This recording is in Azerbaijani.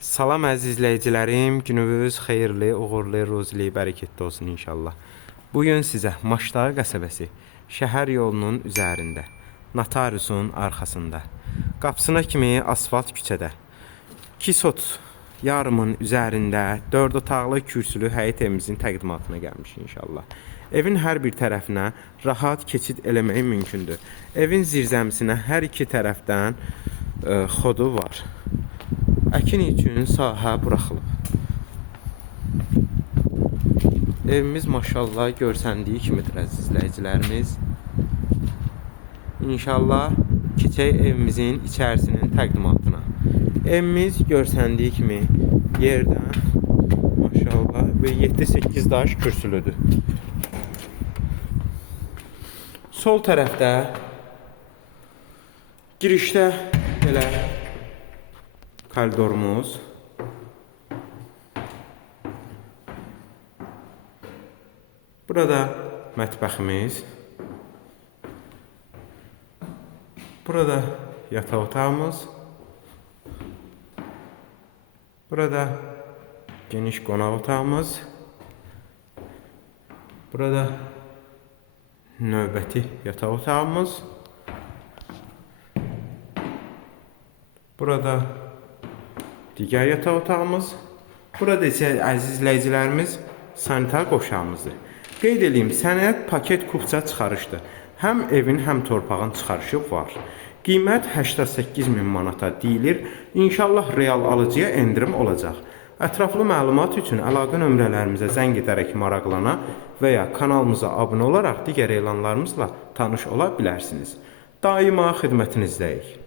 Salam əziz izləyicilərim, gününüz xeyirli, uğurlu, ruzli, bərəkətli olsun inşallah. Bugün sizə Maşdağı qəsəbəsi şəhər yolunun üzərində, notariusun arxasında, qapısına kimi asfalt küçədə, Kisot yarımın üzərində 4 otaqlı kürsülü həyət evimizin təqdimatına gəlmiş inşallah. Evin hər bir tərəfinə rahat keçid eləmək mümkündür. Evin zirzəmisinə hər iki tərəfdən xodu var. Əkin üçün sahə buraxılıb. Evimiz maşallah görsəndiyi kimidir əziz izləyicilərimiz. İnşallah keçək evimizin içərisinin təqdimatına. Evimiz görsəndiyi kimi yerdən maşallah və 7-8 daş kürsülüdür. Sol tərəfdə girişdə belə koridorumuz, burada mətbəximiz, burada yataq otağımız, burada geniş qonaq otağımız, burada növbəti yataq otağımız, burada digər yataq otağımız, burada isə əziz izləyicilərimiz sanitar qovşağımızdır. Qeyd edeyim, sənəd paket kupça çıxarışdır. Həm evin, həm torpağın çıxarışı var. Qiymət 88.000 manata deyilir. İnşallah real alıcıya endirim olacaq. Ətraflı məlumat üçün əlaqə nömrələrimizə zəng edərək maraqlana və ya kanalımıza abunə olaraq digər elanlarımızla tanış ola bilərsiniz. Daima xidmətinizdəyik.